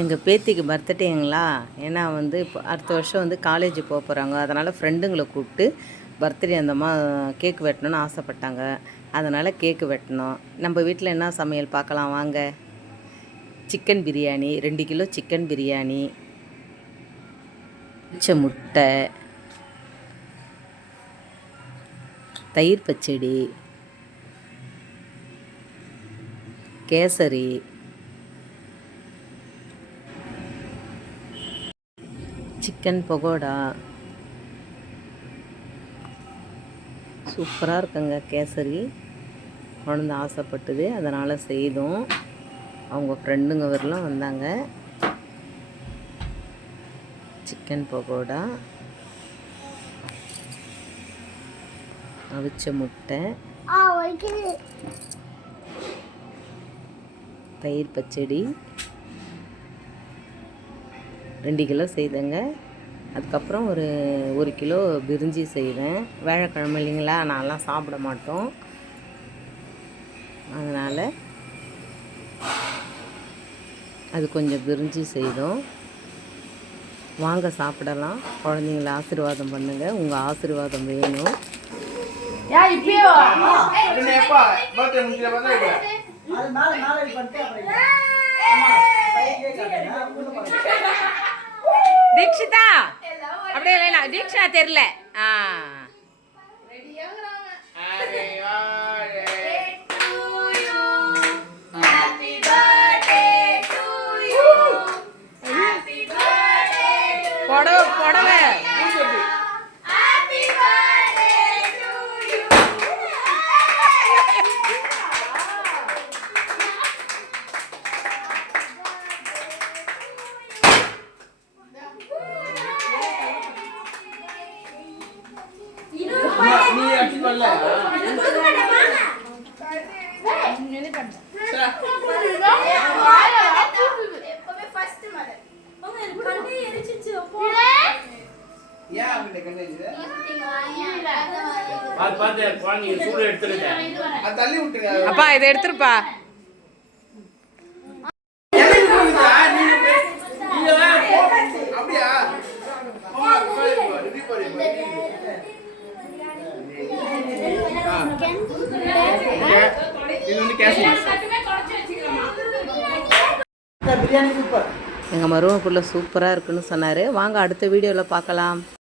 எங்கள் பேத்திக்கு பர்த்டேங்களா, ஏன்னா வந்து இப்போ அடுத்த வருஷம் வந்து காலேஜ் போக போகிறாங்க. அதனால் ஃப்ரெண்டுங்களை கூப்பிட்டு பர்த்டே அந்தம்மா கேக்கு வெட்டணும்னு ஆசைப்பட்டாங்க. அதனால் கேக்கு வெட்டணும். நம்ம வீட்டில் என்ன சமையல் பார்க்கலாம் வாங்க. Chicken biryani, 2 kilo chicken biryani, பச்சை முட்டை, தயிர் பச்சடி, கேசரி, சிக்கன் பகோடா. சூப்பராக இருக்குங்க கேசரி. குழந்த ஆசைப்பட்டது, அதனால் செய்தோம். அவங்க ஃப்ரெண்டுங்க வரலாம் வந்தாங்க. சிக்கன் பகோடா, அவிச்ச முட்டை, தயிர் பச்சடி 2 கிலோ செய்தேங்க. அதுக்கப்புறம் ஒரு கிலோ பிரிஞ்சி செய்தேன். வேலைக்கிழமை இல்லைங்களா, நான்லாம் சாப்பிட மாட்டோம். அதனால் அது கொஞ்சம் பிரிஞ்சி செய்தோம். வாங்க சாப்பிடலாம். குழந்தைங்கள ஆசீர்வாதம் பண்ணுங்கள். உங்கள் ஆசீர்வாதம் வேணும். தீக்ஷிதா அப்படியே வேணாம். தீக்ஷா தெரியல. புடவை அப்பா இதை எடுத்துருப்பா. எங்கள் மருமக புள்ள சூப்பராக இருக்குன்னு சொன்னார். வாங்க அடுத்த வீடியோவில் பார்க்கலாம்.